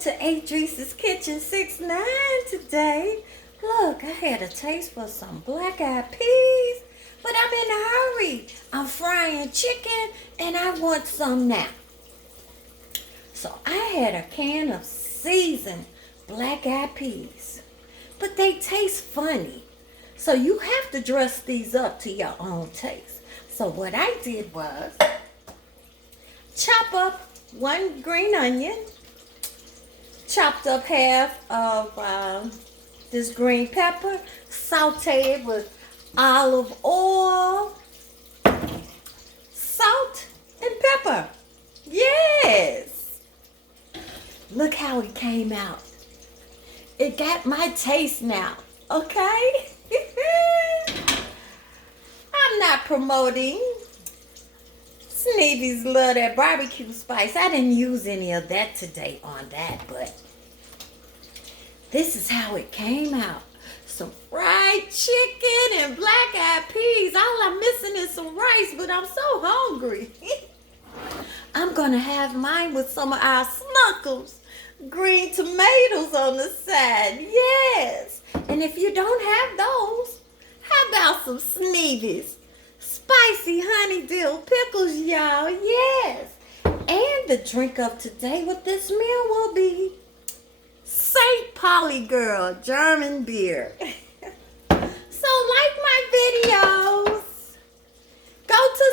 to Adrice's Kitchen 69 today. Look, I had a taste for some black-eyed peas, but I'm in a hurry. I'm frying chicken and I want some now. So I had a can of seasoned black-eyed peas, but they taste funny. So you have to dress these up to your own taste. So what I did was chop up one green onion, chopped up half of this green pepper, sauteed with olive oil, salt, and pepper. Yes! Look how it came out. It got my taste now, okay? I'm not promoting Sneevy's love that barbecue spice. I didn't use any of that today on that, but this is how it came out. Some fried chicken and black-eyed peas. All I'm missing is some rice, but I'm so hungry. I'm going to have mine with some of our snuckles. Green tomatoes on the side. Yes. And if you don't have those, how about some Sneevy's spicy honey dill pickles, y'all? Yes. And the drink of today with this meal will be St. Pauli Girl German beer. So like my videos, go to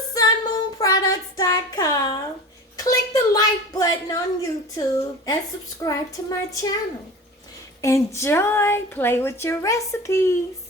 sunmoonproducts.com, click the like button on YouTube, and subscribe to my channel. Enjoy, play with your recipes.